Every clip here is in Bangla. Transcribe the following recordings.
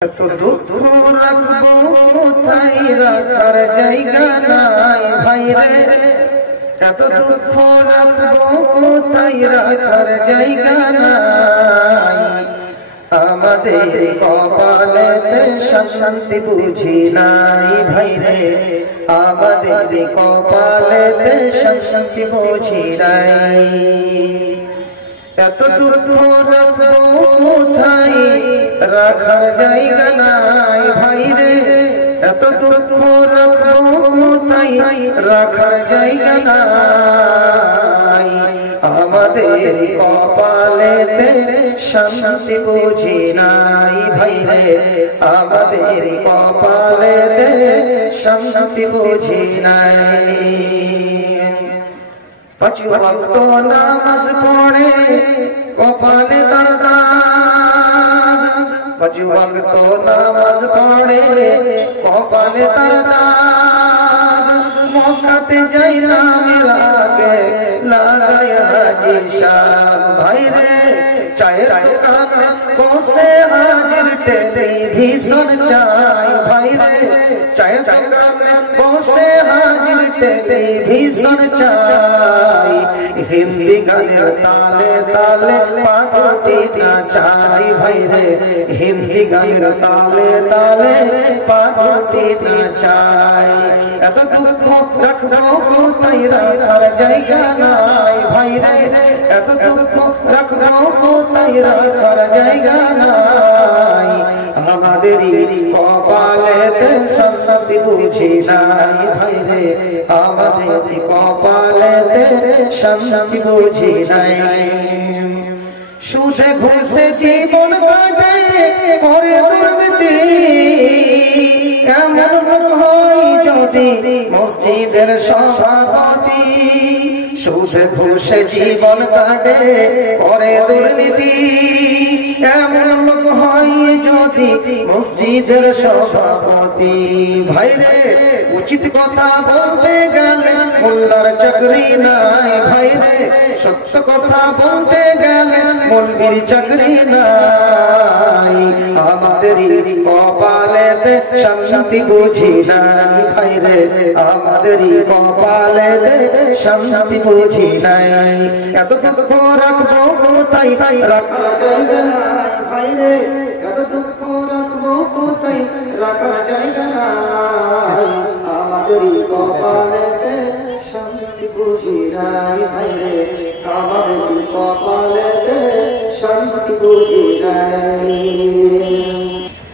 এত দুঃখ রাখবো কোথায় রাখার জায়গা নাই ভাই রে, এত দুঃখ রাখবো কোথায় রাখার জায়গা নাই। আমাদের কপালেতে শান্তি বুঝি নাই ভাই রে, আমাদের কপালেতে শান্তি বুঝি নাই। এত দুঃখ রাখবো কোথায় রাখার জায়গা নাই ভাই রে, এত দুঃখ রাখবো কোথায় রাখার জায়গা নাই। আমাদের কপালেতে শান্তি বুঝি নাই ভাই রে, আমাদের কপালেতে শান্তি বুঝি নাই। পাঁচ ওয়াক্ত নামাজ পড়ে কপালে তার দাগ, পাঁচ ওয়াক্ত নামাজ পড়ে কপালে তার দাগ। মক্কাতে যাইলাম আগে লাগায়া জিশান ভাই রে, চায়ের দোকানে বসে হাজির টেলিভিশন চাই ভাই রে, চায়ের দোকানে বসে হাজির টেলিভিশন চাই। হিন্দি গানের তালে তালে পাটি নাচাই ভাই রে, হিন্দি গানের তালে তালে পাটি নাচাই। এত দুঃখ রাখবো কোথায় রাখার জায়গা নাই ভাই রে, এত দুঃখ রাখবো কোথায় রাখার জায়গা নাই। আমাদেরই কপালেতে শান্তি বুঝি নাই ভাই রে, আমাদের কপালেতে শান্তি বুঝি নাই। সুদে ঘুষে জীবন কাটে করে দুর্নীতি, এমন হয় যদি মসজিদের সভাপতি। সুদে ঘুষে জীবন কাটে করে দুর্নীতি, এমন হয় যদি মসজিদের সভাপতি। ভাই রে উচিত কথা বলতে গেলে মোল্লার চাকরি নাই ভাই রে, সত্য কথা বলতে গেলে মৌলবীর চাকরি নাই। আমাদেরই কপালেতে শান্তি বুঝি নাই ভাই রে, আমাদেরই কপালেতে শান্তি বুঝি নাই। এত দুঃখ রাখবো কোথায় রাখার জায়গা নাই ভাই রে, এত দুঃখ রাখবো কোথায় রাখার জায়গা নাই। আমাদেরই কপালেতে শান্তি বুঝি নাই ভাই রে, আমাদের কপালেতে শান্তি বুঝি নাই।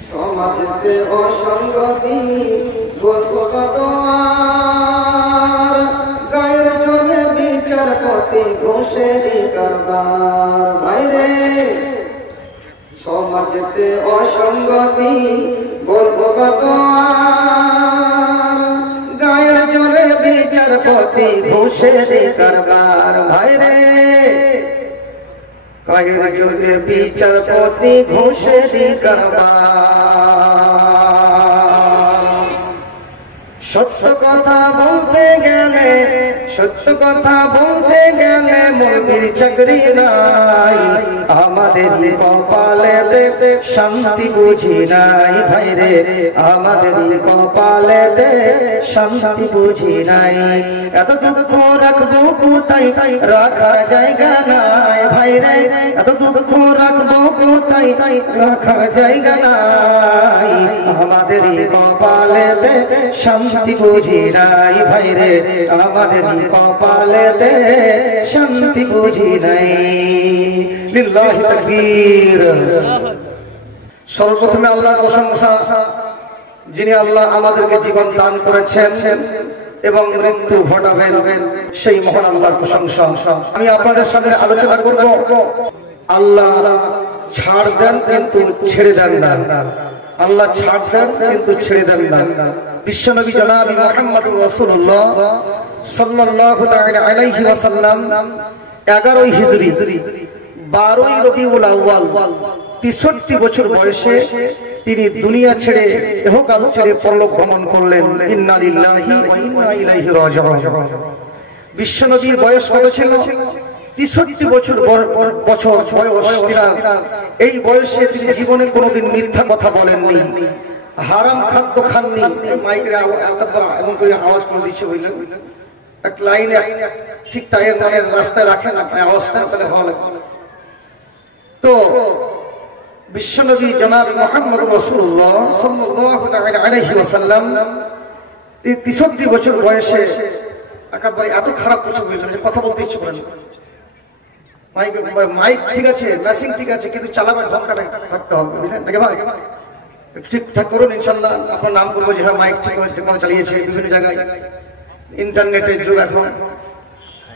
সমাজেতে অসঙ্গতি বলবো কত আর, গায়ের জন্য বিচারপতি ঘুষের কারবার ভাই রে। সমাজেতে অসঙ্গতি বলবো কত আর, গায়ের জন্য বিচারপতি ঘুষের কারবার ভাই রে। গায়ের জন্য বিচারপতি ঘুষের কারবার। সত্য কথা বলতে গেলে, সত্য কথা বলতে গেলে মৌলবীর চাকরি নাই। আমাদের কপালেতে শান্তি বুঝি নাই ভাই রে, আমাদের কপালেতে শান্তি বুঝি নাই। এত দুঃখ রাখবো কোথায় রাখার জায়গা নাই ভাই রে, এত দুঃখ রাখবো কোথায় রাখার জায়গা নাই। আমাদের কপালেতে শান্তি বুঝি নাই ভাই রে, আমাদের কপালেতে শান্তি বুঝি নাই। লিল্লাহি তাকবীর। সর্বপ্রথমে আল্লাহর প্রশংসা, যিনি আল্লাহ আমাদেরকে জীবন দান করেছেন এবং মৃত্যু ঘটাবেন, সেই মহান আল্লাহর প্রশংসা। আমি আপনাদের সামনে আলোচনা করব, আল্লাহ ছাড় দেন কিন্তু ছেড়ে দেন না, আল্লাহ ছাড় দেন কিন্তু ছেড়ে দেন না। বিশ্বনবী জনাব মুহাম্মদুর রাসূলুল্লাহ সাল্লাল্লাহু তাআলা আলাইহি ওয়াসাল্লাম 11 হিজরি 12 রবিউল আউয়াল 63 বছর বয়সে তিনি দুনিয়া ছেড়ে ইহকাল ছেড়ে পরলোক গমন করলেন। ইন্না লিল্লাহি ওয়া ইন্না ইলাইহি রাজিউন। বিশ্বনবীর বয়স কত ছিল? 63 বছর বয়স এই বয়সে তিনি জীবনে কোনোদিন মিথ্যা কথা বলেননি, হারাম খাদ্য খাননি। মাইকের এমন করে আওয়াজ করে দিচ্ছে, বুঝলেন, এক লাইনে ঠিক টাইয়ের মানে রাস্তায় রাখেন আপনি আওয়াজটা, তাহলে ভালো লাগবে। তো বিশ্বনবী জনাব মুহাম্মদ রাসূলুল্লাহ সাল্লাল্লাহু আলাইহি ওয়াসাল্লাম 63 বছর বয়সে একেবারে এত খারাপ কিছু বুঝলেন যে কথা বলতে ইচ্ছে করেন। মাইক ঠিক আছে, মেশিন ঠিক আছে, কিন্তু চালাবার ঢংটা থাকতে হবে, বুঝলেন নাকি ভাই? ঠিকঠাক করুন, ইনশাল্লাহ আপনার নাম করবো যে হ্যাঁ মাইক ঠিক চালিয়েছে বিভিন্ন জায়গায়, ইন্টারনেটের যুগ এখন।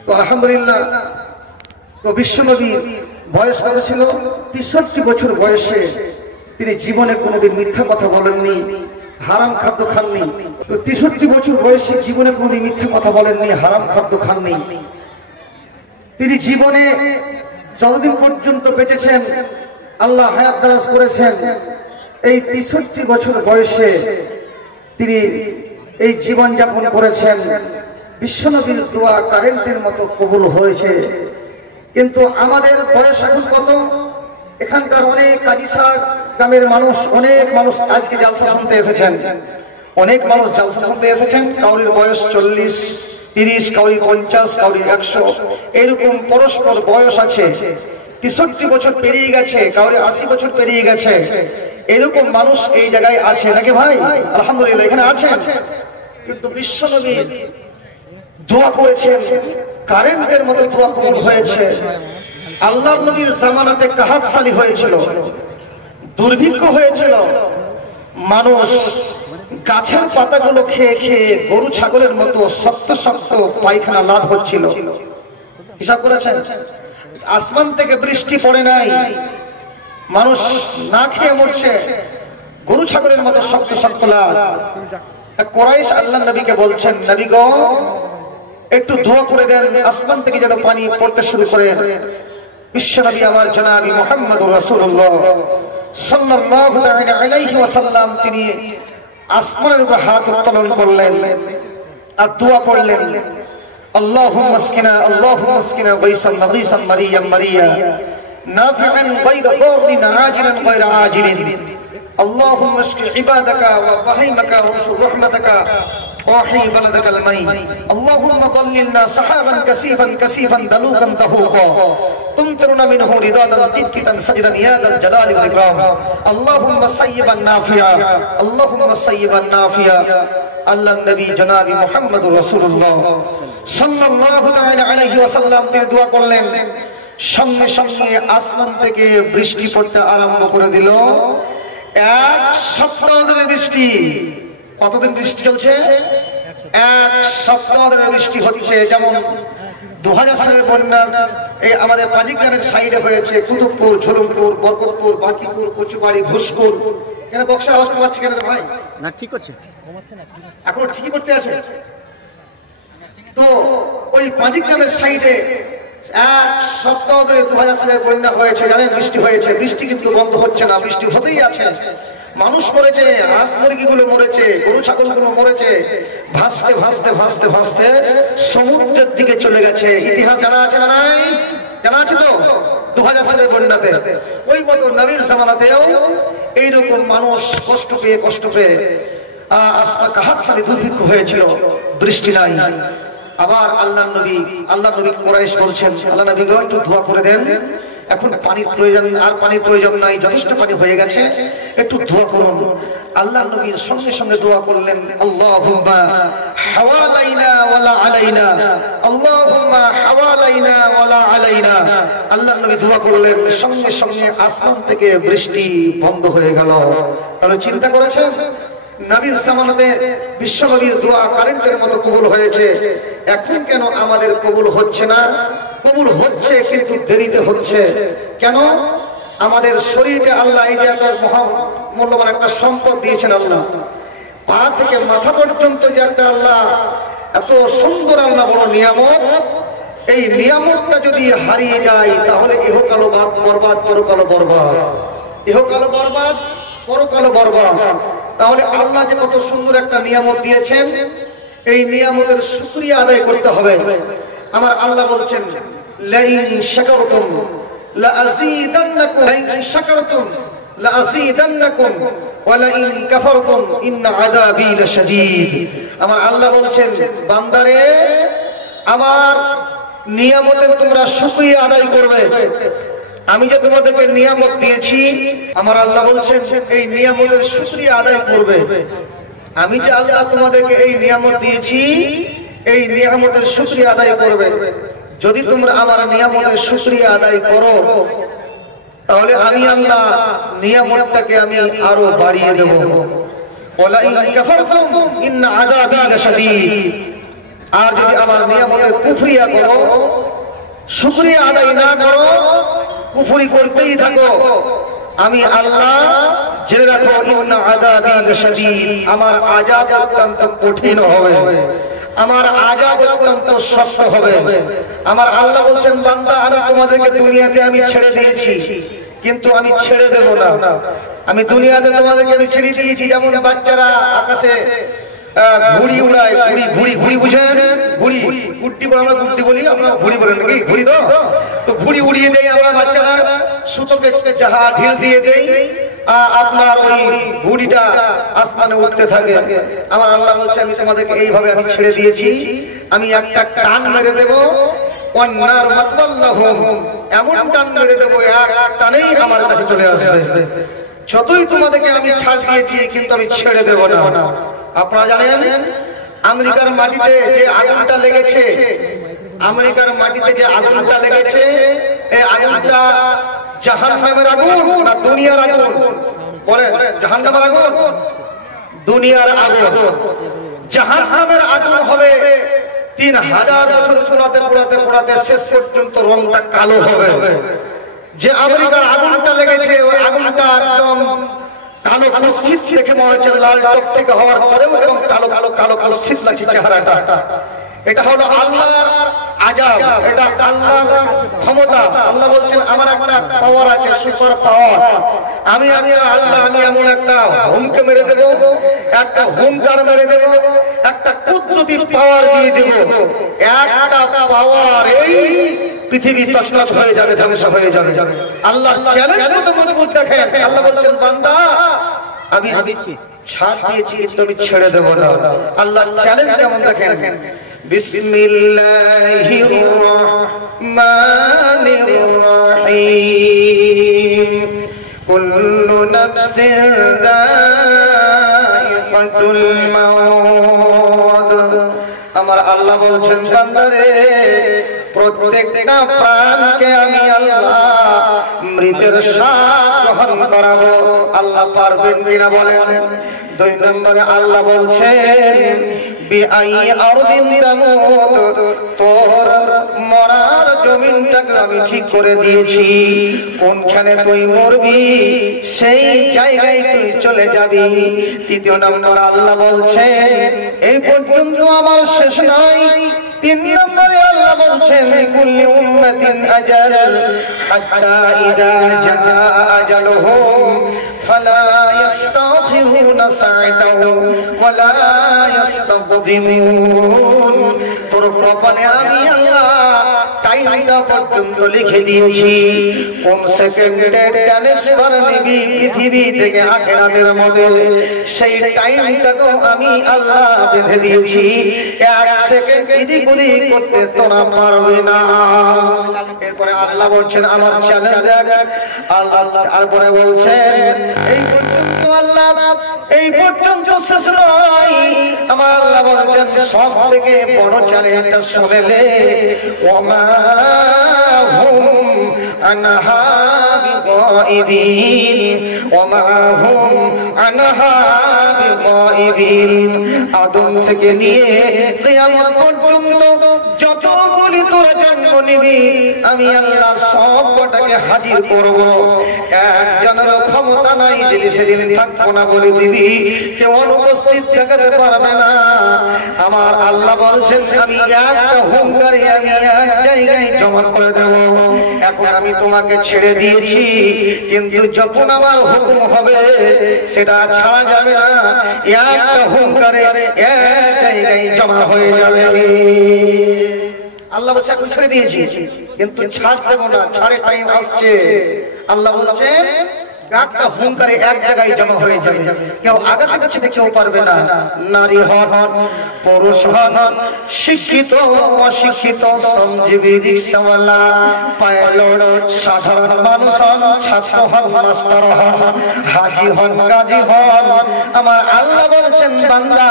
তো আলহামদুলিল্লাহ, তো বিশ্বনবীর বয়স কত ছিল? 63 বছর বয়সে তিনি জীবনে কোনোদিন মিথ্যা কথা বলেননি, হারাম খাদ্য খাননি। তো 63 বছর বয়সে জীবনে কোনোদিন মিথ্যা কথা বলেননি, হারাম খাদ্য খাননি। তিনি জীবনে যতদিন পর্যন্ত বেঁচেছেন, আল্লাহ হায়াত দারাজ করেছেন, এই 63 বছর বয়সে তিনি এই জীবন যাপন করেছেন। বিশ্বনবীর দোয়া কারেন্টের মতো কবুল হয়েছে। কিন্তু আমাদের বয়স এখন কত? এখানকার অনেক কাজীসা গ্রামের মানুষ, অনেক মানুষ আজকে জালসা শুনতে এসেছেন, অনেক মানুষ জালসা শুনতে এসেছেন। কাউরির বয়স 40, 30, কাউরি 50, কাউরি 100, এরকম পরস্পর বয়স আছে। 63 বছর পেরিয়ে গেছে, কাউরি 80 বছর পেরিয়ে গেছে, এরকম মানুষ এই জায়গায় আছে নাকি ভাই? আলহামদুলিল্লাহ এখানে আছেন। কিন্তু বিশ্বনবী দোয়া করেছেন, কারেন্টের মতো দোয়া কবুল হয়েছে। আল্লাহর নবীর জামানাতে কাহাতসালি হয়েছিল, দুর্ভিক্ষ হয়েছিল, মানুষ গাছের পাতাগুলো খেয়ে খেয়ে গরু ছাগলের মতো শক্ত শক্ত পায়খানা লাভ হচ্ছিল। হিসাব করেছেন? আসমান থেকে বৃষ্টি পড়ে নাই, মানুষ না খেয়ে মরছে, গরু ছাগলের মতো শক্ত শক্ত লাভ। কুরাইশ আল্লাহর নবীকে বলছেন, নবী গো একটু দোয়া করে দেন, আসমান থেকে যেন পানি পড়তে শুরু করে। বিশ্বনবী আমার জনাবি মুহাম্মদুর রাসূলুল্লাহ সাল্লাল্লাহু আলাইহি ওয়াসাল্লাম তিনি আসমানের উপর হাত উত্তোলন করলেন আর দোয়া পড়লেন, আল্লাহুম্মা আসকিনা আল্লাহুম্মা আসকিনা গায়সান মাগীসান মারিয়াম মারিয়া নাফিআন গায়রা দারিন আজিলান গায়রা আজিলিন আল্লাহুম্মা আসকি ইবাদাকা ওয়া বাহিমাকা ওয়া রাহমাতাকা وحي بلدك المي اللهم ظللنا سحابا كثيفا كثيفا دلوكا دهوقا تمطرنا منه رضادا جدكتا سجدا يا ذا الجلال والاكرام اللهم صيبا نافعا اللهم صيبا نافعا আল্লাহ নবী জনাবি মুহাম্মদুর রাসূলুল্লাহ সাল্লাল্লাহু তাআলা আলাইহি ওয়াসাল্লাম তিনি দোয়া করলেন, সঙ্গে সঙ্গে আসমান থেকে বৃষ্টি পড়তে আরম্ভ করে দিল। এক সপ্তাহ ধরে বৃষ্টি। কতদিন বৃষ্টি চলছে? এক সপ্তাহ ধরে বৃষ্টি হচ্ছে। যেমন 2000 সালের বন্যা এই আমাদের পাজিগ্রামের সাইডে হয়েছে, কুতুবপুর, ঝুলুমপুর, বরকতপুর, বাকিপুর, কচুবাড়ি, ঘুষকুর। কেন বক্সের আওয়াজ কমাচ্ছে কেন ভাই? না ঠিক আছে, এখন ঠিকই করতে আছে। তো ওই পাজিগ্রামের সাইডে এক সপ্তাহ ধরে 2000 সালের বন্যা হয়েছে, জানেন বৃষ্টি হয়েছে। বৃষ্টি কিন্তু বন্ধ হচ্ছে না, বৃষ্টি হতেই আছে। মানুষ মরেছে, হাঁস মুরগিগুলো মরেছে, গরু ছাগলগুলো মরেছে, ভাসতে ভাসতে ভাসতে ভাসতে সমুদ্রের দিকে চলে গেছে। ইতিহাস জানা আছে না নাই? জানা আছে তো? 2000 সালের বন্যাতে ওই মতো নবীর জামানাতেও এইরকম মানুষ কষ্ট পেয়ে কাহাতসালি দুর্ভিক্ষ হয়েছিল, বৃষ্টি নাই। আবার আল্লাহ নবী কুরাইশ বলছেন, আল্লাহ নবী গো একটু দোয়া করে দেন, এখন পানির প্রয়োজন, আর পানির প্রয়োজন নাই, যথেষ্ট পানি হয়ে গেছে, একটু দোয়া করুন। আল্লাহ নবীর সঙ্গে সঙ্গে দোয়া করলেন, আল্লাহুম্মা হাওয়ালাইনা ওয়ালা আলাইনা, আল্লাহুম্মা হাওয়ালাইনা ওয়ালা আলাইনা। আল্লাহ নবী দোয়া করলেন, সঙ্গে সঙ্গে আসমান থেকে বৃষ্টি বন্ধ হয়ে গেল। তাহলে চিন্তা করেছেন, নবীর জামানাতে বিশ্বনবীর দোয়া কারেন্টের মতো কবুল হয়েছে, এখন কেন আমাদের কবুল হচ্ছে না? কবুল হচ্ছে কিন্তু দেরিতে হচ্ছে। কেন? আমাদের শরীরকে আল্লাহ এই যে একটা মহামূল্যবান একটা সম্পদ দিয়েছেন আল্লাহ, পা থেকে মাথা পর্যন্ত যে একটা আল্লাহ এত সুন্দর আল্লাহ বড় নিয়ামত, এই নিয়ামতটা যদি হারিয়ে যায় তাহলে ইহকালও বরবাদ, পরকালও বরবাদ। ইহকালও বরবাদ, পরকালও বরবাদ। তাহলে আল্লাহ যে কত সুন্দর একটা নিয়ামত দিয়েছেন, এই নিয়ামতের শুকরিয়া আদায় করতে হবে। আমার আল্লাহ বলছেন, লাইন শাকারতুম লাআযীদান্নাকুম লাইন শাকারতুম লাআযীদান্নাকুম ওয়া লাইন কাফারতুম ইন্না আযাবী লাশাদীদ। আমার আল্লাহ বলছেন, বান্দারে আমার নিয়ামতের তোমরা শুকরিয়া আদায় করবে। আমি যে তোমাদেরকে নিয়ামত দিয়েছি, আমার আল্লাহ বলছেন এই নিয়ামতের শুকরিয়া আদায় করবে। আমি যে আল্লাহ তোমাদেরকে এই নিয়ামত দিয়েছি, এই নিয়ামতের শুকরিয়া আদায় করবে। যদি তোমরা আমার নিয়ামতের শুকরিয়া আদায় করো, তাহলে আমি আল্লাহ নিয়ামতটাকে আমি আরো বাড়িয়ে দেব। ওয়ালা ইন কাফারতুম ইন্না আযাবী লাশাদীদ। আর যদি আমার নিয়ামতের কুফরিয়া করো, শুকরিয়া আদায় না করো, কুফরি করতেই থাকো, আমি আল্লাহ জেনে রাখো ইন্না আযাবী লাশাদীদ, আমার আযাব অত্যন্ত কঠিন হবে, আমার আযাব অত্যন্ত শক্ত হবে। আমার আল্লাহ বলছেন, বান্দা আমি তোমাদেরকে দুনিয়াতে আমি ছেড়ে দিয়েছি, কিন্তু আমি ছেড়ে দেব না। আমি দুনিয়াতে তোমাদেরকে আমি ছেড়ে দিয়েছি, যেমন বাচ্চারা আকাশে ঘুড়ি উড়ায়, ঘুড়ি বুঝেন? ঘুড়ি গুড্ডি বলে, আমরা গুড্ডি বলি, আপনারা ঘুড়ি বলেন নাকি? ঘুড়ি তো ঘুড়ি উড়িয়ে দেয় আমরা বাচ্চারা, সুতোকে যাহা ঢিল দিয়ে দেই, আপনার ওই ঘুড়িটা আসমানে উঠতে থাকে। আমার আল্লাহ বলছে, আমি তোমাদেরকে এইভাবে আমি ছেড়ে দিয়েছি, আমি একটা টান মেরে দেব, ওয়ান্নার মাতওয়াল্লাহুম, এমন টান মেরে দেব এক টানেই আমার কাছে চলে আসবে। যতই তোমাদেরকে আমি ছাড় দিয়েছি, কিন্তু আমি ছেড়ে দেব না। আপনারা জানেন আমেরিকার মাটিতে যে আগুনটা লেগেছে, আমেরিকার মাটিতে যে আগুনটা লেগেছে, এই আগুনটা জাহান্নামের আগুন না দুনিয়ার আগুন? বলেন, জাহান্নামের আগুন, দুনিয়ার আগুন। জাহান্নামের আগুন হবে 3000 বছর পোড়াতে পোড়াতে পোড়াতে শেষ পর্যন্ত রংটা কালো হবে। যে আমেরিকার আগুনটা লেগেছে, ওই আগুনটা একদম কালো কালো শীত দেখে মনে হচ্ছে লাল টকটকে হওয়ার পরেও এবং কালো কালো কালো কালো শীত লাগছে চেহারাটা। এটা হলো আল্লাহর আযাব, এটা আল্লাহর ক্ষমতা। আল্লাহ বলছেন, আমার একটা পাওয়ার আছে, সুপার পাওয়ার। আমি আল্লাহ, আমি এমন একটা হুমকে মেরে দেব, একটা হুমকার মেরে দেব, একটা কুদরতি পাওয়ার দিয়ে দেব, একটা পাওয়ার এই পৃথিবী তছনছ হয়ে যাবে, ধ্বংস হয়ে যাবে। আল্লাহ চ্যালেঞ্জ কত মজবুত দেখেন। আল্লাহ বলছেন, বান্দা আমি ছাড় দিয়েছি, কিন্তু আমি ছেড়ে দেব না। আল্লাহ চ্যালেঞ্জ কেমন দেখেন। বিসমিল্লাহির রাহমানির রাহিম। কুল্লু নাফসিন যায়িকাতুল মাউত। আমার আল্লাহ বলছেন, বান্দারে প্রত্যেকটা প্রাণকে আমি আল্লাহ মৃতের স্বাদ গ্রহণ করাবো। আল্লাহ পারবেন কিনা বলেন? 2 নম্বরে আল্লাহ বলছেন, বিআই আরদিন তামুত, তোর মরার জমিনটাকে আমি ঠিক করে দিয়েছি, কোনখানে তুই মরবি সেই জায়গায় তুই চলে যাবি। 3 নম্বর আল্লাহ বলছেন, এই পর্যন্ত আমার শেষ নয়। 3 নম্বরে আল্লাহ বলছেন, লিকুল্লি উম্মাতিন আজাল হাত্তা ইযা জাআ আজালুহুম ফালা ইস্তাখিরুনা সাআতাও ওয়ালা ইস্তাকদিমুন। তোর কপালে আমি আল্লাহ টাইমটা পর্যন্ত লিখে দিয়েছি, কোন সেকেন্ডে ট্রান্সফার নিবি পৃথিবী থেকে আখিরাতের মধ্যে, সেই টাইমটাকেও আমি আল্লাহ বেঁধে দিয়েছি। 1 সেকেন্ড এদিক ওদিক করতে তোরা পারবে না। এরপরে আল্লাহ বলছেন, আমার চ্যালেঞ্জ দেখ। আল্লাহ তারপরে বলছেন, এই পর্যন্ত আল্লাহ, এই পর্যন্ত শেষ নয়। আমার আল্লাহ বলছেন, সব থেকে বড় চ্যালেঞ্জটা শুনেলে, ওমা হুম আনহা বিগাইবিন, ওমা হুম আনহা বিগাইবিন। আদম থেকে নিয়ে কিয়ামত পর্যন্ত যতগুলি তোরা জন্ম নিবি, আমি আল্লাহ সব কটাকে হাজির করব। একজনের ক্ষমতা নাই যে সেদিন থাকবো না বলে দিবি, কেউ অনুপস্থিত দেখাতে পারবে না। আমার আল্লাহ বলছেন, আমি একটা হুঙ্কারে আমি এক জায়গায় জমা করে দেব। এখন আমি তোমাকে ছেড়ে দিয়েছি, কিন্তু যখন আমার হুকুম হবে সেটা ছাড়া যাবে না। একটা হুঙ্কারে এক জায়গায় জমা হয়ে যাবে। আল্লাহ বলছে এখন ছেড়ে দিয়েছি, কিন্তু ছাড় দেবো না, ছাড়ের টাইম আসছে। আল্লাহ বলছেন একটা হুঙ্কারে এক জায়গায় জমা হয়ে যাবে, কেউ আগাতে পিছনে কেউ পারবে না। নারী হন, পুরুষ হন, শিক্ষিত অশিক্ষিত, শ্রমজীবী, রিক্সাওয়ালা, পাইলট, সাধারণ মানুষ হন, ছাত্র হন, মাস্টার হন, হাজি হন, গাজী হন, আমার আল্লাহ বলছেন বান্দা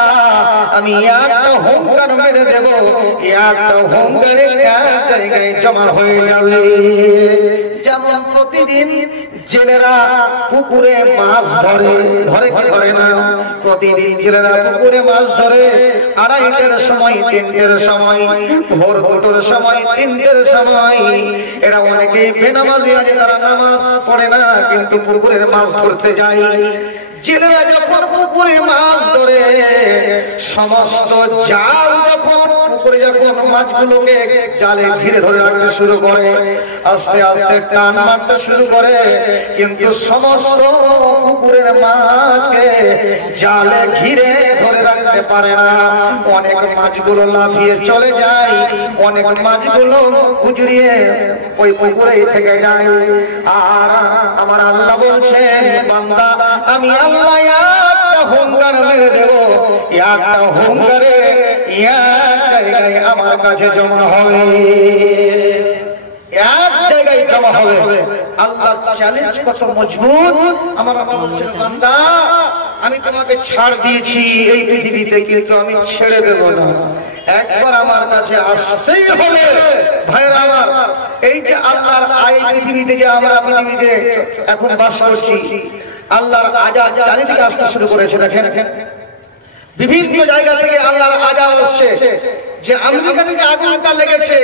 আমি একটা হুঙ্কার মেরে দেব, একটা হুঙ্কারে এক জায়গায় জমা হয়ে যাবে। যেমন প্রতিদিন জেলেরা পুকুরে মাছ ধরে, ধরে কি ধরে না? প্রতিদিন জেলেরা পুকুরে মাছ ধরে, আড়াইটের সময়, তিনটের সময়, ভোর দুটোর সময়, তিনটের সময়। এরা অনেকে বেনামাজি আছে, তারা নামাজ পড়ে না, কিন্তু পুকুরের মাছ ধরতে যায়। জেলেরা যখন পুকুরে মাছ ধরে, সমস্ত জাল যখন পুকুরে যখন মাছগুলোকে জালে ঘিরে ধরে রাখতে শুরু করে, আস্তে আস্তে টান মারতে শুরু করে, কিন্তু সমস্ত পুকুরের মাছকে জালে ঘিরে ধরে রাখতে পারে না। অনেক মাছগুলো লাফিয়ে চলে যায়, অনেক মাছগুলো গুজরিয়ে ওই পুকুরেই থেকে যায়। আর আমার আল্লাহ বলছেন বান্দা আমি আল্লাহ একটা হুঙ্কার মেরে দেব, একটা হুঙ্কারে এক জায়গায় আমার কাছে জমা হবে, এক জায়গায় জমা হবে। আল্লাহর চ্যালেঞ্জ কত মজবুত। আমার আল্লাহ বলছেন বান্দা আমি তোমাকে ছাড় দিয়েছি এই পৃথিবীতে, কিন্তু আমি ছেড়ে দেব না, একবার আমার কাছে আসতেই হবে। ভাইরা আমার, এই যে আল্লাহর এই পৃথিবীতে যে আমরা পৃথিবীতে এখন বাস করছি, আল্লাহর আযাব চারিদিকে আসতে শুরু করেছে। দেখেন বিভিন্ন জায়গা থেকে আল্লাহর আযাব আসছে। যে আমেরিকাতে যে আগুনটা লেগেছে,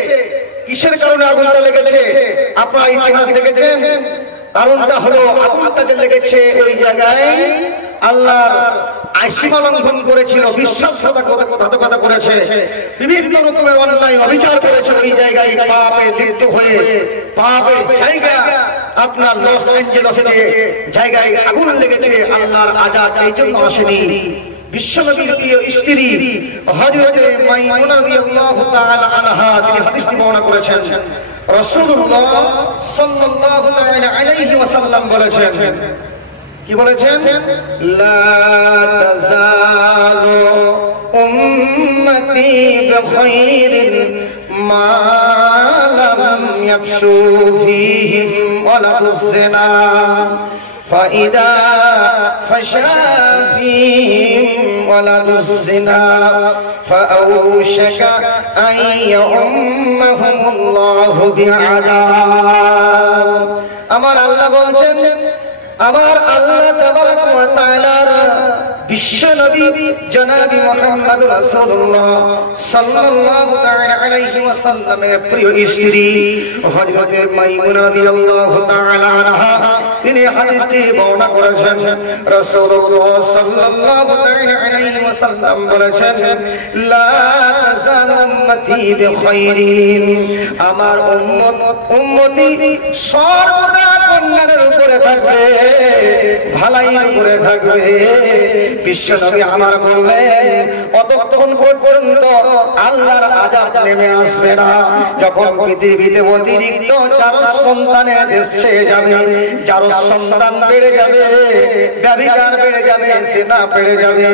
কিসের কারণে আগুনটা লেগেছে আপনারা ইতিহাস দেখেছেন? কারণটা হলো আগুনটা যে লেগেছে ওই জায়গায় আল্লাহর সীমা লঙ্ঘন করেছিল, বিশ্বাসঘাতকতা করেছে, বিভিন্ন রকমের অন্যায় অবিচার করেছে। ওই জায়গায় পাপে লিপ্ত হয়ে পাপের জায়গা আপনার লস অ্যাঞ্জেলসে যে জায়গায় আগুন লেগেছে, আল্লাহর আযাব এই জন্য আসেনি। বিশ্বনবীর প্রিয় স্ত্রী হযরত মাইমুনা রাদিয়াল্লাহু তাআলা আনহা তিনি হাদিসটি বর্ণনা করেছেন। রাসূলুল্লাহ সাল্লাল্লাহু আলাইহি ওয়াসাল্লাম বলেছেন, কি বলেছেন? লা তাযালু উম্মতি বিখাইরিন মা লাম ইয়াফশু ফীহিম ওয়ালাদুজ জিনা فإذا فشى فيهم ولد الزنا فأوشك أن يعمهم الله بعذاب। আমার আল্লাহ বলছেন, আমার আল্লাহ তাবারক ওয়া তাআলার বিশ্ব নবী জনাবি মুহাম্মদ রাসূলুল্লাহ সাল্লাল্লাহু তাআলা আলাইহি ওয়াসাল্লামের প্রিয় স্ত্রী হযরত মাইমুনা রাদিয়াল্লাহু তাআলা আনহা তিনি হাদিসটি বর্ণনা করেছেন। রাসূলুল্লাহ সাল্লাল্লাহু তাআলা আলাইহি ওয়াসাল্লাম বলেছেন, লা তাযালু উম্মতি বিখাইরিন, আমার উম্মতি সর্বদা কল্যাণের উপরে থাকবে, ভালাইয়ের উপরে থাকবে। বিশ্বনবী আমার বললেন অতক্ষণ পর্যন্ত আল্লাহর আযাব নেমে আসবে না, যখন পৃথিবীতে অতিরিক্ত যার সন্তানের এসে যাবে, যার সন্তান বেড়ে যাবে, ব্যভিচার বেড়ে যাবে, জিনা বেড়ে যাবে।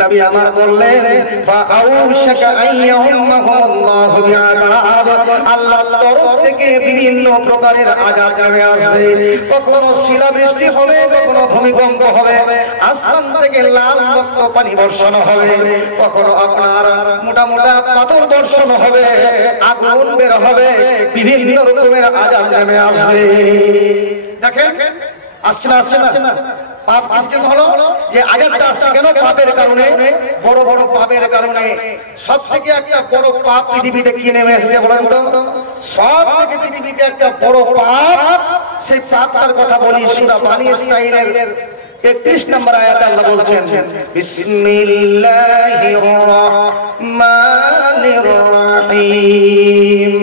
নবী আমার বললেন ফাআউশাকা আইয়াহুম্মাহুল্লাহু বিআযাব, আল্লাহর তরফ থেকে বিভিন্ন প্রকারের আযাব নেমে আসবে। কখনো শিলাবৃষ্টি হবে, কখনো ভূমিকম্প হবে, আসমান থেকে লাল রক্ত পানি বর্ষণ হবে, কখনো আপনার মোটা মোটা পাথর বর্ষণ হবে, আগুন বের হবে, বিভিন্ন রকমের আযাব নেমে আসবে। দেখেন আসছে না পাপ আসছে হলো যে আযাবটা আসছে কেন? পাপের কারণে, বড় বড় পাপের কারণে। সব থেকে একটা বড় পাপ পৃথিবীতে কি নেমে এসেছে বলেন তো? সব থেকে পৃথিবীতে একটা বড় পাপ, সেই পাপটার কথা বলি। সূরা বনী ইসরাঈলের 31 নম্বর আয়াতে আল্লাহ বলছেন, বিসমিল্লাহির রাহমানির রাহিম,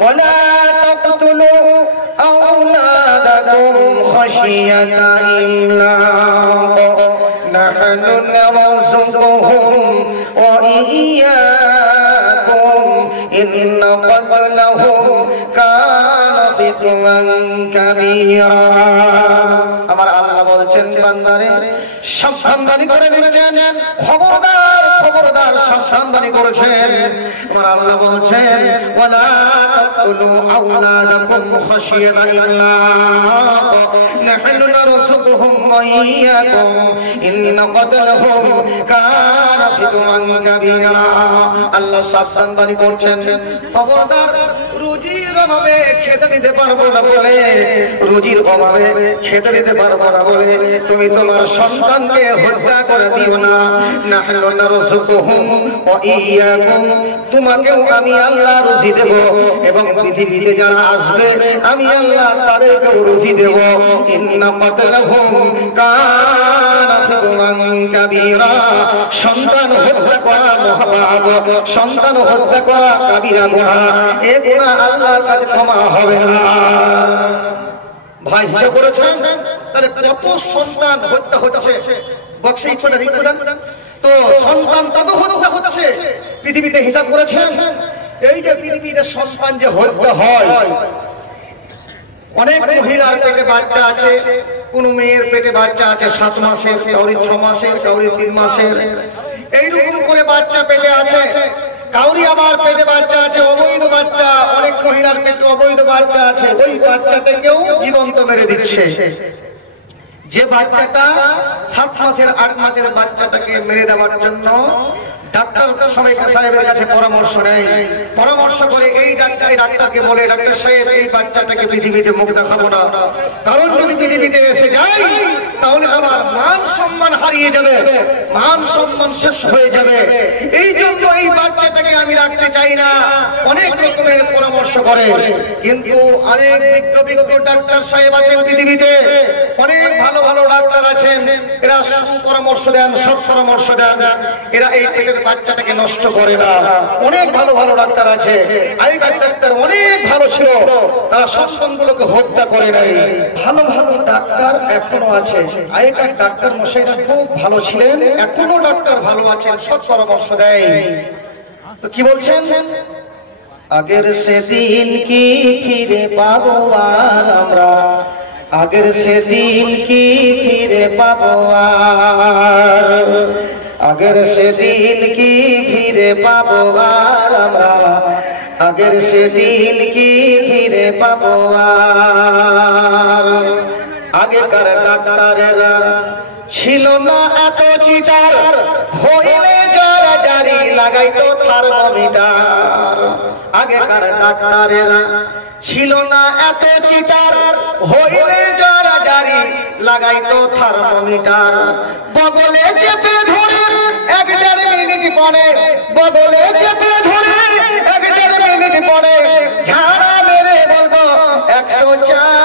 ওয়ালা তাকতুলু আওলাদাকুম খাশিয়াতা ইমলাক নাহনু নারযুকুহুম ওয়া ইয়্যাকুম ইন্না ক্বাতলাহুম কানা ফিতওয়ান কাবীরা। আমার আল্লাহ বলছেন বান্দারে সাবধানবাণী করে দিচ্ছেন, খবরদার খবরদার সাবধানবাণী করেছেন। আমার আল্লাহ বলছেন ওয়ালা তাকতুলু আওলাদাকুম খাশিয়াতা ইমলাক নাহনু নারযুকুহুম ওয়া ইয়্যাকুম ইন্না ক্বাতলাহুম কানা ফিতওয়ান কাবীরা। আল্লাহ সাবধানবাণী করছেন, খবরদার রুজির অভাবে খেতে দিতে পারবো না বলে, রুজির অভাবে খেতে দিতে পারবো না বলে তুমি তোমার সন্তানকে হত্যা করে দিও না। নাহনু নারযুকুহুম ওয়া ইয়্যাকুম, তোমাকেও আমি আল্লাহ রুজি দেব এবং পৃথিবীতে যারা আসবে আমি আল্লাহ তাদেরকেও রুজি দেব। ইন্না ক্বাতলাহুম কানা ফিতওয়ান কাবীরা। সন্তান হত্যা করা মহাপাপ, সন্তান হত্যা করা কাবীরা গুনাহ। এই গুনাহ আল্লাহর কাছে ক্ষমা হবে না। ভাই হিসাব করেছেন তাহলে কত সন্তান হত্যা হচ্ছে? বক্সে ইচ্ছাটা রিক্ত দেন তো, সন্তান কত হত্যা হচ্ছে পৃথিবীতে হিসাব করেছেন? এই যে পৃথিবীতে সন্তান যে হত্যা হয়, অনেক মহিলার পেটে বাচ্চা আছে, কোন মেয়ের পেটে বাচ্চা আছে 7 মাসের, কাউরি 6 মাসের, কাউরি 3 মাসের, এইরকম করে বাচ্চা পেটে আছে। কাউরি আবার পেটে বাচ্চা আছে অবৈধ বাচ্চা, অনেক মহিলার পেটে অবৈধ বাচ্চা আছে, ওই বাচ্চাটাকেও জীবন্ত মেরে দিচ্ছে। যে বাচ্চাটা 7 মাসের 8 মাসের বাচ্চাটাকে মেরে দেওয়ার জন্য ডাক্তার সবাইকে সাহেবের কাছে পরামর্শ নেয়, পরামর্শ করে এই ডাক্তারকে বলে, ডাক্তার সাহেব এই বাচ্চাটাকে পৃথিবীতে মুখ দেখাবো না, কারণ যদি পৃথিবীতে এসে যায় তাহলে আমার মান সম্মান হারিয়ে যাবে, মান সম্মান শেষ হয়ে যাবে, এই জন্য এই বাচ্চাটাকে আমি রাখতে চাই না। অনেক রকমের পরামর্শ করে, কিন্তু অনেক বিজ্ঞ ডাক্তার সাহেব আছেন পৃথিবীতে, অনেক ভালো ভালো ডাক্তার আছেন, এরা পরামর্শ দেন, সৎ পরামর্শ দেন, এরা এই পেটের বাচ্চাটাকে নষ্ট করে না। অনেক ভালো ভালো ডাক্তার আছে, আগেকার ডাক্তার অনেক ভালো ছিল, তারা সন্তানগুলোকে হত্যা করে নাই। ভালো ভালো ডাক্তার এখনো আছে, আগেকার ডাক্তার মশাইরা খুব ভালো ছিলেন, এখনো ডাক্তার ভালো আছেন, সৎ পরামর্শ দেয়। তো কি বলছেন? আগের সেদিন কি ফিরে পাবো আর আমরা, আগের সেদিন কি ফিরে পাবো আর, আগের সেদিন কি ফিরে পাবো আর আমরা, আগের সেদিন কি ফিরে পাবো আর। আগেকার ডাক্তারেরা ছিল না এত চিটার, হইলে জ্বর জারি লাগাইতো থার্মোমিটার। আগেকার ডাক্তারেরা ছিল না এত চিটার, হইলে জ্বর জারি লাগাইতো থার্মোমিটার। বগলে চেপে ধরে 1-1.5 মিনিট পরে, বগলে চেপে ধরে 1-1.5 মিনিট পরে ঝাড়া মেরে বলতো 104।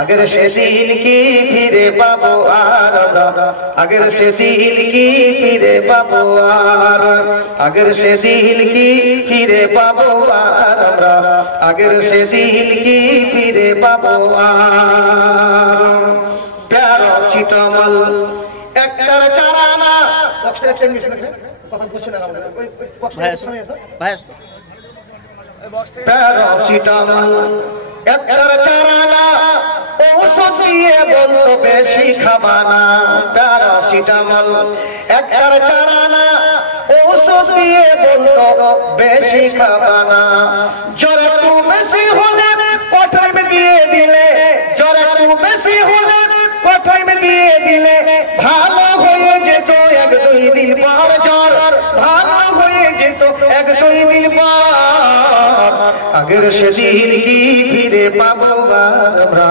আগের সেদিন কি ফিরে পাবো আর আমরা, আগের সেদিন কি ফিরে পাবো আর, আগের সেদিন কি ফিরে পাবো আর আমরা, আগের সেদিন কি ফিরে পাবো আর। প্যারাসিটামল একটার চারানা, প্যারাসিটামল একটার চারানা, ঔষধ দিয়ে বলতো বেশি খাবানা। প্যারাসিটামল একটার চারানা, ঔষধ দিয়ে বলতো বেশি খাবানা। জ্বর একটু বেশি হলে কঠাইম দিয়ে দিলে, জ্বর একটু বেশি হলে কঠাইম দিয়ে দিলে ভালো হয়ে যেত 1-2 দিন পর, জ্বর ভালো হয়ে যেত 1-2 দিন পর। আগের সেদিন কি ফিরে পাবো আমরা,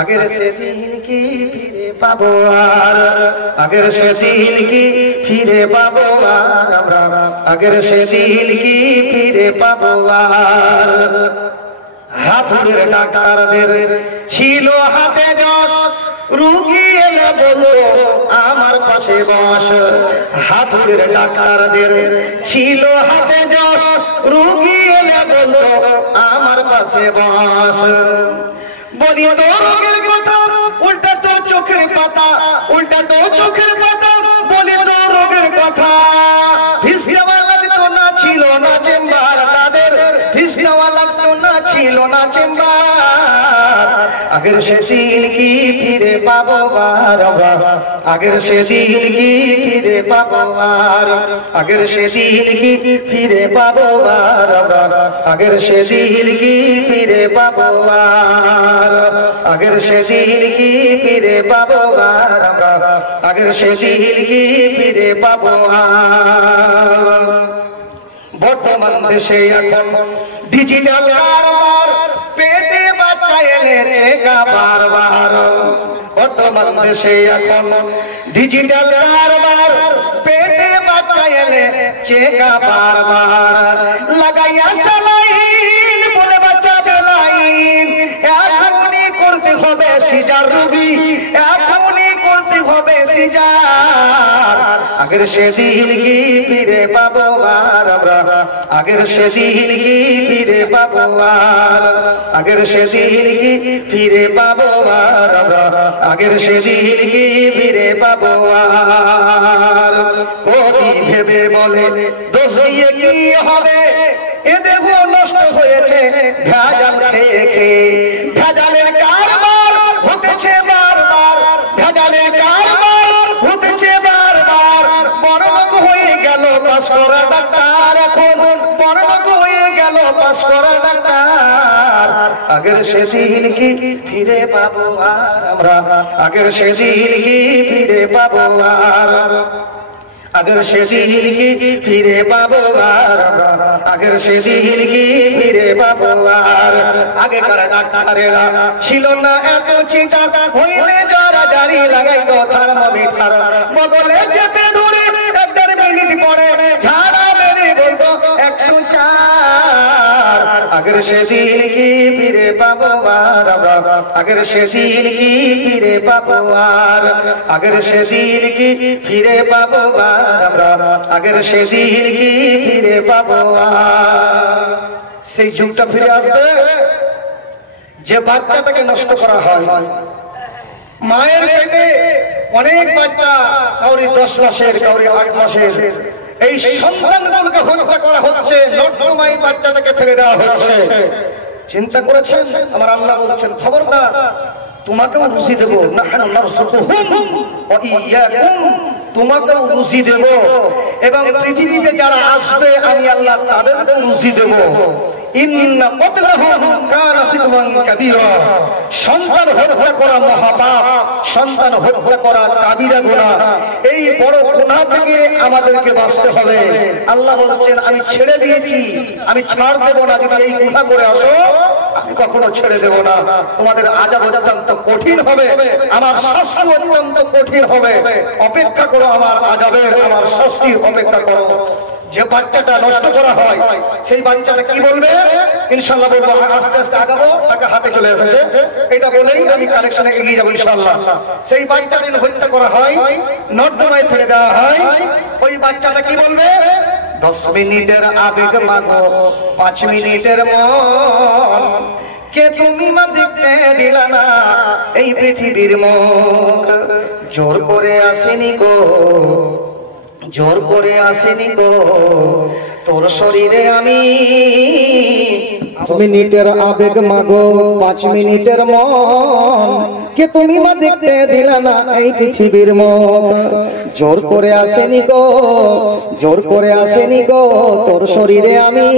আগের সেদিন কি ফিরে পাবো আর, আগের সেদিন কি ফিরে পাবো আর আমরা, আগের সেদিন কি ফিরে পাবো আর। হাতুড়ের ডাক্তারদের ছিল হাতে যশ, রুগী এলে বলতো আমার পাশে বস। হাতুড়ের ডাক্তারদের ছিল হাতে যশ, রুগী এলে বলতো আমার পাশে বস। বলি তো রোগের কথা, উল্টা তো চোখের পাতা, উল্টা তো চোখের পাতা, বলি তো রোগের কথা। ভিসতে লাগতো না, ছিল না যে আগের সেদিন কি ফিরে পাবো আর আমরা, আগের সেদিন কি ফিরে পাবো আর, আগের সেদিন কি ফিরে পাবো আর আমরা, আগের সেদিন কি ফিরে পাবো আর, আগের সেদিন কি ফিরে পাবো আর আমরা, আগের সেদিন কি ফিরে পাবো আর। বর্তমান দেশে এখন ডিজিটাল কারবার, পেটে বাচ্চা এনেছে বারবার। বর্তমান দেশে এখন ডিজিটাল কারবার, পেটে বাচ্চা এনেছে বারবার। লাগাইয়া সালাইন বলে বাচ্চা বেলাইন, এখনই করতে হবে সিজার রোগী, এখনই করতে হবে সিজার। আগের সেদিন কি ফিরে পাবো আর আমরা, আগের সেদিন কি ফিরে পাবো আর, আগের সেদিন কি ফিরে পাবো আর আমরা, আগের সেদিন কি ফিরে পাবো আর। কবি ভেবে বলে দোষ দিয়ে কি হবে, এ দেহ নষ্ট হয়েছে ভেজাল খেয়ে খেয়ে। ভেজালের কারবার হতেছে বারবার, ভেজালের কারবার হতেছে বারবার। বড়লোক হয়ে গেল পাস করা ডাক্তার, এখন বড়লোক হয়ে গেল পাস করা ডাক্তার। আগের সেদিন কি ফিরে পাবো আর আমরা, আগের সেদিন কি ফিরে পাবো আর, আগের সেদিন কি ফিরে পাবো আর, আগের সেদিন কি ফিরে পাবো আর। আগেকার ডাক্তারেরা ছিল না এত চিন্তা, হইলে যারা জারি লাগাইতো থার্মোমিটার, বগলে চেপে ধরে 1.5 মিনিট পরে ঝাড়া মেরে বলতো 104। আগের সেদিন কি ফিরে পাবো আর আমরা, আগের সেদিন কি ফিরে পাবো আর, আগের সেদিন কি ফিরে পাবো আর আমরা, আগের সেদিন কি ফিরে পাবো আর। সেই যুগটা ফিরে আসবে যে বাচ্চাটাকে নষ্ট করা হয়। মায়ের পেটে অনেক বাচ্চা, কাউরি 10 মাসের, কাউরি 8 মাসের, এই সন্তানগুলোকে হত্যা করা হচ্ছে, নর্দমায় বাচ্চাটাকে ফেলে দেওয়া হচ্ছে। চিন্তা করেছেন? আমার আল্লাহ বলছেন খবরদার, তোমাকেও রুজি দেবো, নাহনু নারযুকুহুম ওয়া ইয়্যাকুম, তোমাকেও রুজি দেব এবং পৃথিবীতে যারা আসবে আমি আল্লাহ তাদেরকেও রুজি দেব। ইন্না কতলাহুম কানা ফিতমান কাবীরা, সন্তান হত্যা করা মহাপাপ, সন্তান হত্যা করা কাবিরা গুনাহ। এই বড় গুনাহ থেকে আমাদেরকে বাঁচতে হবে। আল্লাহ বলছেন আমি ছেড়ে দিয়েছি, আমি ছাড় দেব না। যদি এই গুনাহ করে আসো আমি কখনো ছেড়ে দেব না। তোমাদের আযাব অত্যন্ত কঠিন হবে, আমার শাস্তি অত্যন্ত কঠিন হবে। অপেক্ষা করো আমার আযাবের, আমার শাস্তির অপেক্ষা করো। যে বাচ্চাটা নষ্ট করা হয় সেই বাচ্চাটা কি বলবে? ইনশাআল্লাহ বলবো আস্তে আস্তে আগাবো, টাকা হাতে চলে এসেছে, এটা বলেই আমি কালেকশনে এগিয়ে যাবো ইনশাআল্লাহ। সেই বাচ্চাটা হত্যা করা হয়, নর্দমায় ফেলে দেওয়া হয়, ওই বাচ্চাটা কি বলবে? 10 মিনিটের আবেগ মাগো 5 মিনিটের মন, কে তুমি মা দেখতে দিলা না এই পৃথিবীর মুখ। জোর করে আসেনি গো, জোর করে আসেনি গো তোর শরীরে আমি। 5 মিনিটের আবেগ মাগো 5 মিনিটের মন, কে তুমি মা দেখতে দিলা না এই পৃথিবীর মুখ। জোর করে আসেনি গো, জোর করে আসেনি গো তোর শরীরে আমি।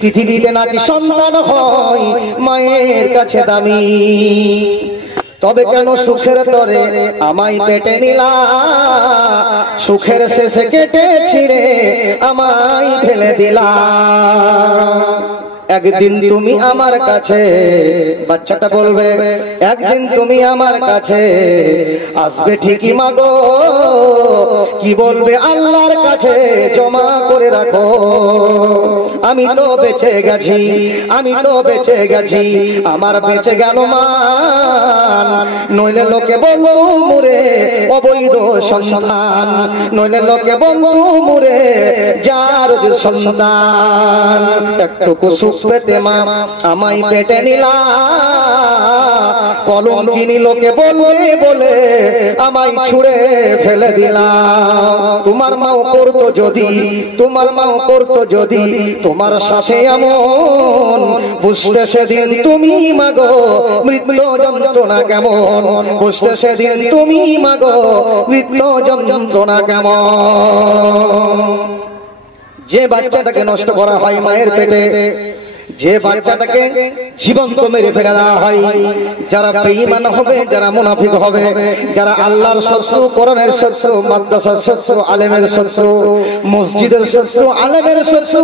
পৃথিবীতে নাকি সন্তান হয় মায়ের কাছে দামি। তবে কেন সুখের তরে আমায় পেটে নিলা, সুখের শেষে কেটে ছিঁড়ে আমায় ফেলে দিলা। একদিন তুমি আমার কাছে, বাচ্চাটা বলবে একদিন তুমি আমার কাছে আসবে ঠিকই মাগো। কি বলবে? আল্লাহর কাছে জমা করে রাখো। আমি তো বেঁচে গেছি, আমি তো বেঁচে গেছি, আমার বেঁচে গেল মান। নইলে লোকে বলতো মুরে অবৈধ সন্তান, নইলে লোকে বলতো মুরে যার সন্তান। একটুকু সুখ পেতে মা আমায় পেটে নিলা, কলঙ্কিনী লোকে বলবে বলে আমায় ছুঁড়ে ফেলে দিলা। তোমার মাও করতো যদি, তোমার মাও করতো যদি তোমার সাথে এমন, বুঝতে সেদিন তুমি মাগো মৃত্যু যন্ত্রণা কেমন, বুঝতে সেদিন তুমি মাগো মৃত্যু যন্ত্রণা কেমন। যে বাচ্চাটাকে নষ্ট করা হয় মায়ের পেটে, যে বাচ্চাটাকে জীবন্ত মেরে ফেলে দেওয়া হয়, যারা বেঈমান হবে, যারা মুনাফিক হবে, যারা আল্লাহর শত্রু, কোরআনের শত্রু, মাদ্রাসার শত্রু, আলেমের শত্রু, মসজিদের শত্রু, আলেমের শত্রু,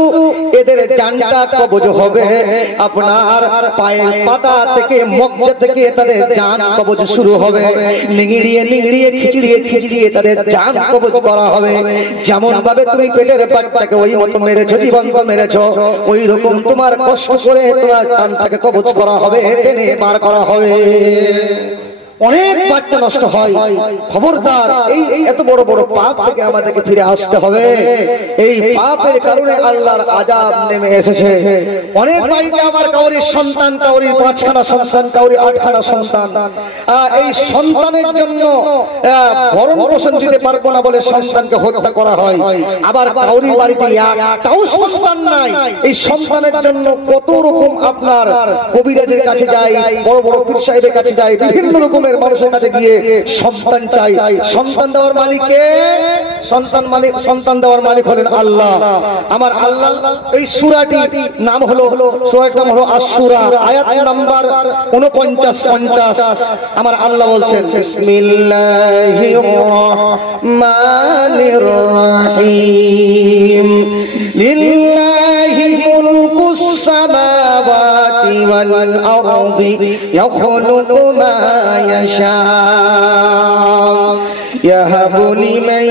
এদের জানটা কবজ হবে আপনার পায়ের পাতা থেকে, মজ্জা থেকে তাদের জান কবজ শুরু হবে। নিংড়িয়ে নিংড়িয়ে খিচড়িয়ে খিচড়িয়ে তাদের জান কবজ করা হবে। যেমন ভাবে তুমি পেটের বাচ্চাকে ওই মতো মেরেছো, জীবন্ত মেরেছো, ওই রকম তোমার কষ্ট করে তোমার জানটাকে কবজ করা হবে, টেনে বার করা হবে। অনেক বাচ্চা নষ্ট হয়। খবরদার, এই এত বড় বড় পাপ থেকে আমাদেরকে ফিরে আসতে হবে। এই পাপের কারণে আল্লাহর আযাব নেমে এসেছে। অনেক বাড়িতে আবার কাউরির সন্তান, কাউরির 5খানা সন্তান, কাউরির 8খানা সন্তান, এই সন্তানের জন্য ভরণ পোষণ দিতে পারবো না বলে সন্তানকে হত্যা করা হয়। আবার কাউরির বাড়িতে একটাও সন্তান নাই, এই সন্তানের জন্য কত রকম আপনার কবিরাজের কাছে যায়, বড় বড় পীর সাহেবের কাছে যায়, বিভিন্ন রকম মানুষের কাছে গিয়ে সন্তান চাই। সন্তান দেওয়ার মালিককে, সন্তান দেওয়ার মালিক হলেন আল্লাহ। আমার আল্লাহ এই সূরাটি নাম হলো, সূরাটির নাম হলো আস-সূরা, আয়াত নাম্বার 49-50। আমার আল্লাহ বলছেন বিসমিল্লাহির রহমানির রহিম, লিল্লাহি মুলকুস সামাওয়াতি ওয়াল আরদি ইয়াখলুকু মা يشاء يهب لمن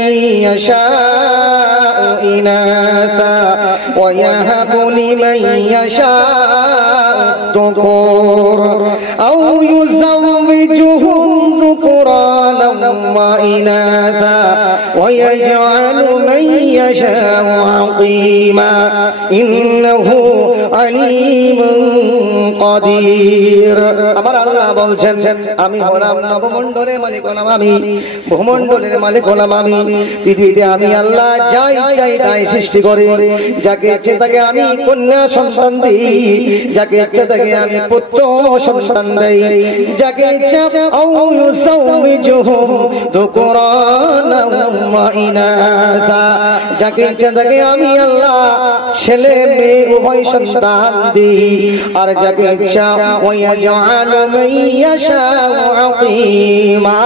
يشاء إناثا ويهب لمن يشاء الذكور أو يزوجهم ذكرانا وإناثا ويجعل من يشاء عقيما إنه عليم قدير। আমার আল্লাহ বলছেন আমি হলাম নবমণ্ডলের মালিক হলাম আমি, ভূমণ্ডলের মালিক হলাম আমি। পৃথিবীতে আমি আল্লাহ যাই চাই তাই সৃষ্টি করে, যাকে ইচ্ছে তাকে আমি কন্যা সন্তান দিই, যাকে ইচ্ছে তাকে আমি পুত্র সন্তান দেই, যাকে ইচ্ছা যুকুরানা ওয়া ইনাসা, যাকে ইচ্ছা তাকে আমি আল্লাহ ছেলে মেয়ে উভয় সন্তান দিই, আর যাকে ইচ্ছা ওয়ায়াজআলু মান ইয়াশাউ আকিমা,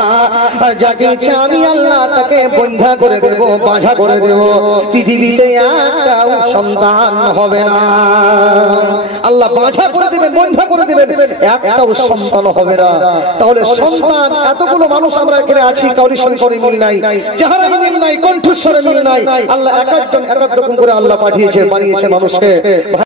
আর যাকে ইচ্ছা আমি আল্লাহ তাকে বন্ধা করে দেব, বাঁধা করে দেব। পৃথিবীতে একটাও সন্তান হবে না, আল্লাহ বাঁধা করে দেবেন, বন্ধা করে দেবেন, একটাও সন্তান হবে না। তাহলে সন্তান, এতগুলো মানুষ আমরা এখানে আছি, কাউরির সঙ্গে কাউরি মিল নাই, চেহারায় মিল নাই, কণ্ঠস্বরে মিল নাই, আল্লাহ এক একজন এক এক রকম করে আল্লাহ পাঠিয়েছে, বানিয়েছে মানুষকে।